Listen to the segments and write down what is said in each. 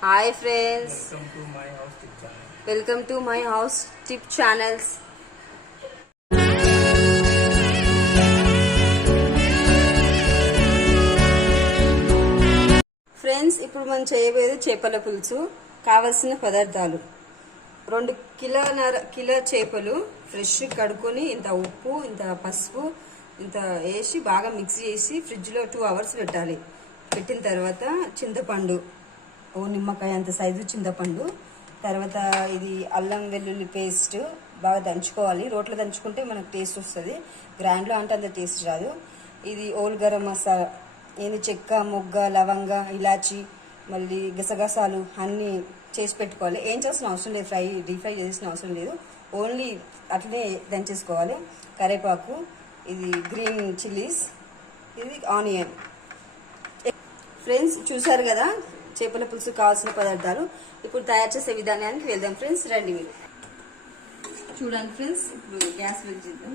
Hi friends, Welcome to my house tip channel. welcome to my house tip channels. Friends, ఇప్పుడు మనం చేయబోయేది చేపల పులుసు. కావలసిన పదార్థాలు: 2 కిలో చేపలు ఫ్రెష్ కడుక్కొని, ఇంత ఉప్పు, ఇంత పసుపు, ఇంత వేసి బాగా మిక్స్ చేసి ఫ్రిడ్జ్లో 2 hours పెట్టాలి. పెట్టిన తర్వాత చింతపండు, ఓ నిమ్మకాయ అంత సైజు చింతపండు. తర్వాత ఇది అల్లం వెల్లుల్లి పేస్ట్ బాగా దంచుకోవాలి. రోట్లో దంచుకుంటే మనకు టేస్ట్ వస్తుంది, గ్రైండ్లో అంటే అంత టేస్ట్ రాదు. ఇది ఓల్ గరం మసాలా, ఏంది చెక్క, మొగ్గ, లవంగ, ఇలాచి, మళ్ళీ గసగసాలు అన్నీ చేసి పెట్టుకోవాలి. ఏం చేసిన అవసరం లేదు, డీప్ ఫ్రై చేసిన అవసరం లేదు, ఓన్లీ అట్లనే దంచేసుకోవాలి. కరివేపాకు, ఇది గ్రీన్ చిల్లీస్, ఇది ఆనియన్. ఫ్రెండ్స్, చూసారు కదా చేపల పులుసు కావాల్సిన పదార్థాలు. ఇప్పుడు తయారు చేసే విధానానికి వెళ్దాం ఫ్రెండ్స్, రండి. మీరు చూడండి ఫ్రెండ్స్, ఇప్పుడు గ్యాస్ వెలిగిద్దాం.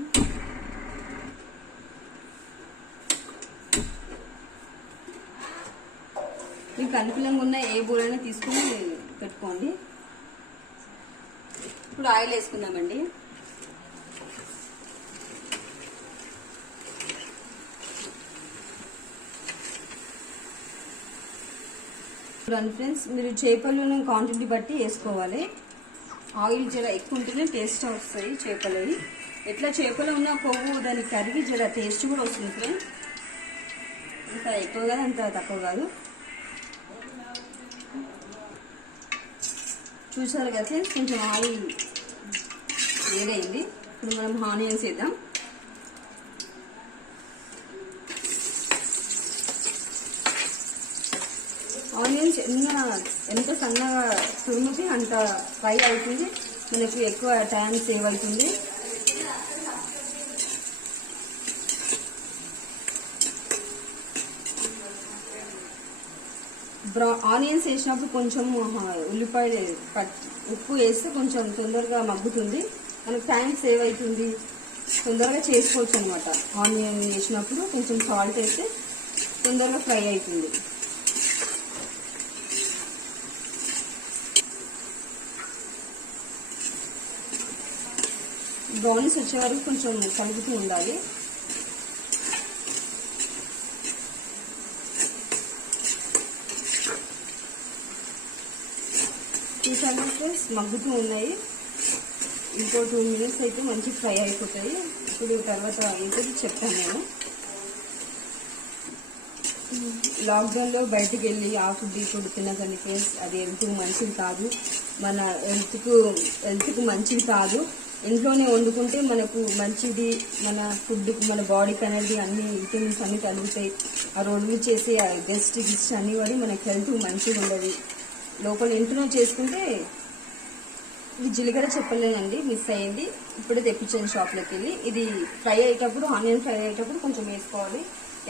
మీకు అనుకూలంగా ఉన్న ఏ బౌలైనా తీసుకుని పెట్టుకోండి. ఇప్పుడు ఆయిల్ వేసుకుందామండి. చూడండి ఫ్రెండ్స్, మీరు చేపలను క్వాంటిటీ బట్టి వేసుకోవాలి. ఆయిల్ జర ఎక్కువ ఉంటేనే టేస్ట్ వస్తాయి చేపలవి. ఎట్లా చేపలు ఉన్న కొవ్వు దానికి కరిగి జర టేస్ట్ కూడా వస్తుంది ఫ్రెండ్స్. అంత ఎక్కువ కాదు, అంత తక్కువ కాదు. చూసారు కదా ఫ్రెండ్స్, కొంచెం ఆయిల్ వేడైంది. ఇప్పుడు మనం ఆనియన్స్ వేద్దాం. ఆనియన్స్ ఎంత సన్నగా తురిమితే అంత ఫ్రై అవుతుంది, మనకు ఎక్కువ టైం సేవ్ అవుతుంది. ఆనియన్స్ వేసినప్పుడు కొంచెం ఉల్లిపాయ ఉప్పు వేస్తే కొంచెం తొందరగా మగ్గుతుంది, మనకు టైం సేవ్ అవుతుంది, తొందరగా చేసుకోవచ్చు అనమాట. ఆనియన్ వేసినప్పుడు కొంచెం సాల్ట్ వేస్తే తొందరగా ఫ్రై అవుతుంది. బ్రౌన్స్ వచ్చే వరకు కొంచెం కలుపుతూ ఉండాలి. చూసాను ఫ్రెండ్స్, మగ్గుతూ ఉన్నాయి. ఇంకో 2 minutes అయితే మంచి ఫ్రై అయిపోతాయి. ఇప్పుడు తర్వాత ఏంటది చెప్తాను నేను. లాక్డౌన్లో బయటికి వెళ్ళి ఆ ఫుడ్ ఈ ఫుడ్ తినకండి ఫ్రెండ్స్, అది హెల్త్కు మంచిది కాదు, మన హెల్త్కు మంచిది కాదు. ఇంట్లోనే వండుకుంటే మనకు మంచిది, మన ఫుడ్కు మన బాడీకి అనేది అన్ని విటమిన్స్ అన్ని కలుగుతాయి. ఆ రోజు చేసే గెస్ట్ అన్ని పడి మనకు హెల్త్ మంచిగా ఉండదు. లోపల ఇంట్లోనే చేసుకుంటే ఇది జీలకర్ర చెప్పలేనండి, మిస్ అయ్యింది. ఇప్పుడే తెప్పించాను షాప్లోకి వెళ్ళి. ఇది ఫ్రై అయ్యేటప్పుడు, ఆనియన్ ఫ్రై అయ్యేటప్పుడు కొంచెం వేసుకోవాలి,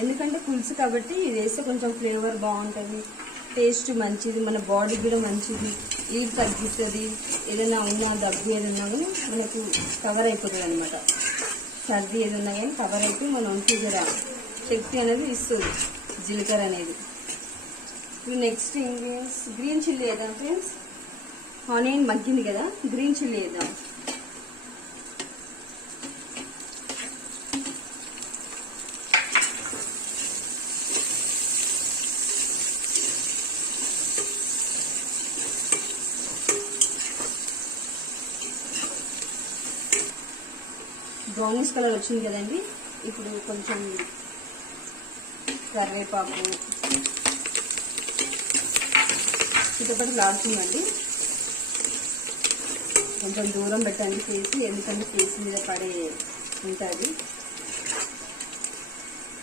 ఎందుకంటే పులుసు కాబట్టి ఇది వేస్తే కొంచెం ఫ్లేవర్ బాగుంటుంది, టేస్ట్ మంచిది, మన బాడీకి కూడా మంచిది, హీట్ తగ్గిస్తుంది. ఏదైనా ఉన్నా దగ్గు ఏదైనా కానీ మనకు కవర్ అయిపోతుంది అనమాట. సర్ది ఏదైనా కానీ కవర్ అయిపోయి మన ఒంటి జర శక్తి అనేది ఇస్తుంది జీలకర్ర అనేది. ఇప్పుడు నెక్స్ట్ ఇంగ్రీడియంట్స్ గ్రీన్ చిల్లీ వేద్దాం ఫ్రెండ్స్. ఆనియన్ మగ్గింది కదా, గ్రీన్ చిల్లీ వేద్దాం. బ్రౌనిష్ కలర్ వచ్చింది కదండి. ఇప్పుడు కొంచెం కరివేపాకు చిట్టపడి లాడుతుందండి. కొంచెం దూరం పెట్టండి ఫేస్, ఎందుకంటే ఫేస్ మీద పడే ఉంటుంది.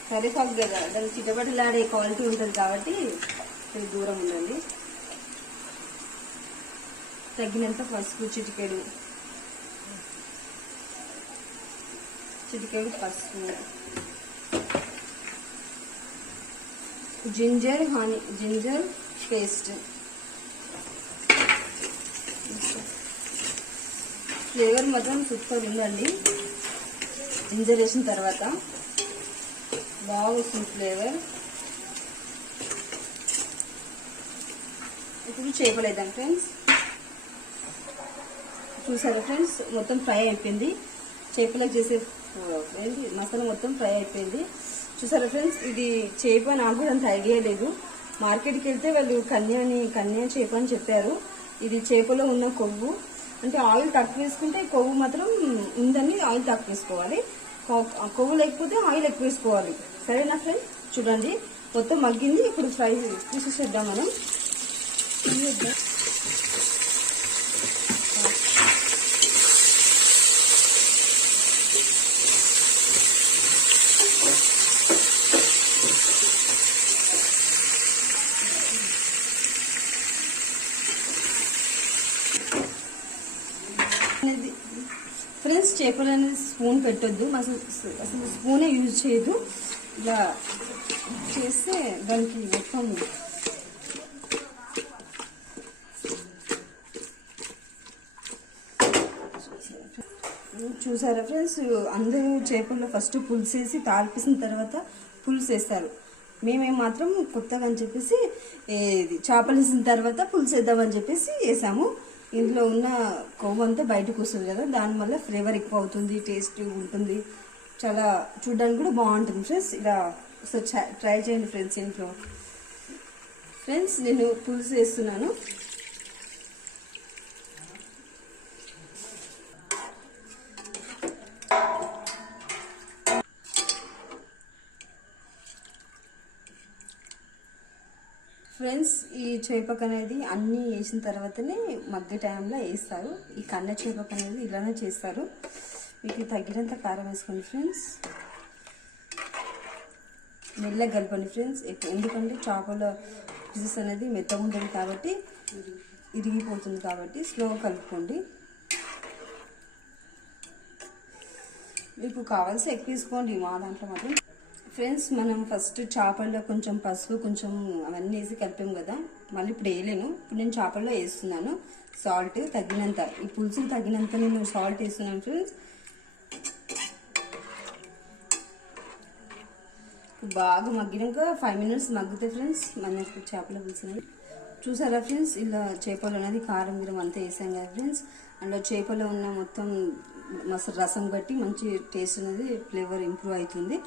కరివేపాకు కదా, దానికి చిట్టపడిలాడే క్వాలిటీ ఉంటుంది కాబట్టి దూరం ఉండండి. తగినంత పసుపు, చిటికెడు పసుపు, జింజర్ పేస్ట్. ఫ్లేవర్ మాత్రం సూపర్ ఉందండి. జింజర్ వేసిన తర్వాత బాగా వస్తుంది ఫ్లేవర్. ఇప్పుడు చేపలు వేద్దాం ఫ్రెండ్స్. చూసారా ఫ్రెండ్స్, మొత్తం ఫ్రై అయిపోయింది. చేపలకు చేసే మసాలా మొత్తం ఫ్రై అయిపోయింది. చూసారా ఫ్రెండ్స్, ఇది చేప నాకు కూడా అంత ఐడియా లేదు. మార్కెట్కి వెళ్తే వాళ్ళు కన్యా చేప అని చెప్పారు. ఇది చేపలో ఉన్న కొవ్వు, అంటే ఆయిల్ తక్కువ వేసుకుంటే కొవ్వు మాత్రం ఉందని ఆయిల్ తక్కువ వేసుకోవాలి. కొవ్వు లేకపోతే ఆయిల్ ఎక్కువ వేసుకోవాలి. సరేనా ఫ్రెండ్స్? చూడండి మొత్తం మగ్గింది. ఇప్పుడు ఫ్రై తీసేసేద్దాం మనం. ఫ్రెండ్స్, చేపలు అనేది స్పూన్ పెట్టొద్దు, అసలు స్పూనే యూజ్ చేయదు. ఇలా చేస్తే దానికి మొత్తం చూసారా ఫ్రెండ్స్, అందరూ చేపల్లో ఫస్ట్ పులుసు వేసి తాల్పేసిన తర్వాత పులుసు వేస్తారు. మేమేం మాత్రం కొత్తగా అని చెప్పేసి చేపలు వేసిన తర్వాత పులుసు వేద్దామని చెప్పేసి వేసాము. ఇందులో ఉన్న కొవ్వు అంతా బయటకు వస్తుంది కదా, దానివల్ల ఫ్లేవర్ ఎక్కువ అవుతుంది, టేస్ట్ ఉంటుంది, చాలా చూడడానికి కూడా బాగుంటుంది ఫ్రెండ్స్. ఇలా ఒకసారి ట్రై చేయండి ఫ్రెండ్స్ ఇంట్లో. ఫ్రెండ్స్, నేను పులుసు వేస్తున్నాను. ఫ్రెండ్స్, ఈ చేపకు అనేది అన్నీ వేసిన తర్వాతనే మగ్గే టైంలో వేస్తారు. ఈ కన్న చేపకు అనేది ఇలానే చేస్తారు. మీకు తగినంత కారం వేసుకోండి ఫ్రెండ్స్. మెల్లగా కలపండి ఫ్రెండ్స్, ఎందుకంటే చేపల పీసెస్ అనేది మెత్తగా ఉంటుంది కాబట్టి ఇరిగిపోతుంది కాబట్టి స్లోగా కలుపుకోండి. మీకు కావాల్సి ఎక్కువ వేసుకోండి, మా దాంట్లో మాత్రం. ఫ్రెండ్స్, మనం ఫస్ట్ చేపల్లో కొంచెం పసుపు కొంచెం అవన్నీ వేసి కలిపాం కదా, మళ్ళీ ఇప్పుడు వేయలేను. ఇప్పుడు నేను చేపల్లో వేస్తున్నాను సాల్ట్ తగినంత, ఈ పులుసుకి తగినంత నేను సాల్ట్ వేస్తున్నాను ఫ్రెండ్స్. బాగా మగ్గినాక 5 minutes మగ్గుతాయి ఫ్రెండ్స్ మనకు చేపల పులుసు అనేది. చూసారా ఫ్రెండ్స్, ఇలా చేపలు అనేది కారం గిరం అంతా వేసాం కదా ఫ్రెండ్స్. అందులో చేపలో ఉన్న మొత్తం రసం బట్టి మంచి టేస్ట్ అనేది ఫ్లేవర్ ఇంప్రూవ్ అవుతుంది.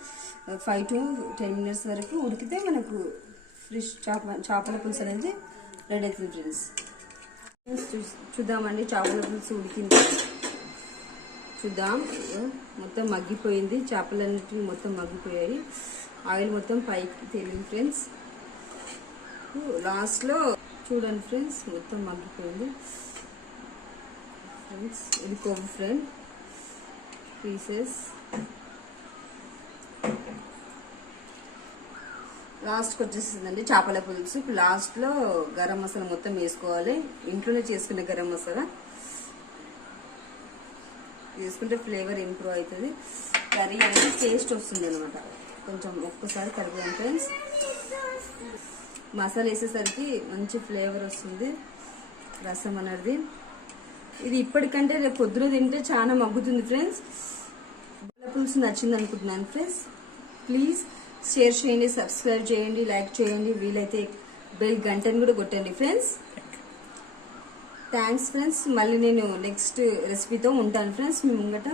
5 to 10 minutes వరకు ఉడికితే మనకు ఫ్రెష్ చేపల పులుసు అనేది రెడీ అవుతుంది ఫ్రెండ్స్. చూద్దామండి, చేపల పులుసు ఉడికింది చూద్దాం. మొత్తం మగ్గిపోయింది, చేపలన్నిటిని మొత్తం మగ్గిపోయాయి, ఆయిల్ మొత్తం పైకి తేలింది ఫ్రెండ్స్. లాస్ట్లో చూడండి ఫ్రెండ్స్, మొత్తం మగ్గిపోయింది ఫ్రెండ్స్. ఇది కొవ్వు ఫ్రెండ్ పీసెస్. లాస్ట్కి వచ్చేసిందండి చేపల పులుసు. ఇప్పుడు లాస్ట్లో గరం మసాలా మొత్తం వేసుకోవాలి. ఇంట్లోనే చేసుకునే గరం మసాలా వేసుకుంటే ఫ్లేవర్ ఇంప్రూవ్ అవుతుంది, కర్రీ అనేది టేస్ట్ వస్తుంది అనమాట. కొంచెం ఒక్కసారి కలుపుదాం ఫ్రెండ్స్. మసాలా వేసేసరికి మంచి ఫ్లేవర్ వస్తుంది రసం అనేది. ఇది ఇప్పటికంటే రేపు పొద్దున తింటే చాలా మగ్గుతుంది ఫ్రెండ్స్. పులుసు నచ్చింది అనుకుంటున్నాను ఫ్రెండ్స్. ప్లీజ్ షేర్ చేయండి, సబ్స్క్రైబ్ చేయండి, లైక్ చేయండి, వీలైతే బెల్ గంటను కూడా కొట్టండి ఫ్రెండ్స్. Thanks friends. మళ్ళీ నేను నెక్స్ట్ రెసిపీతో ఉంటాను ఫ్రెండ్స్ మీ ముంగట.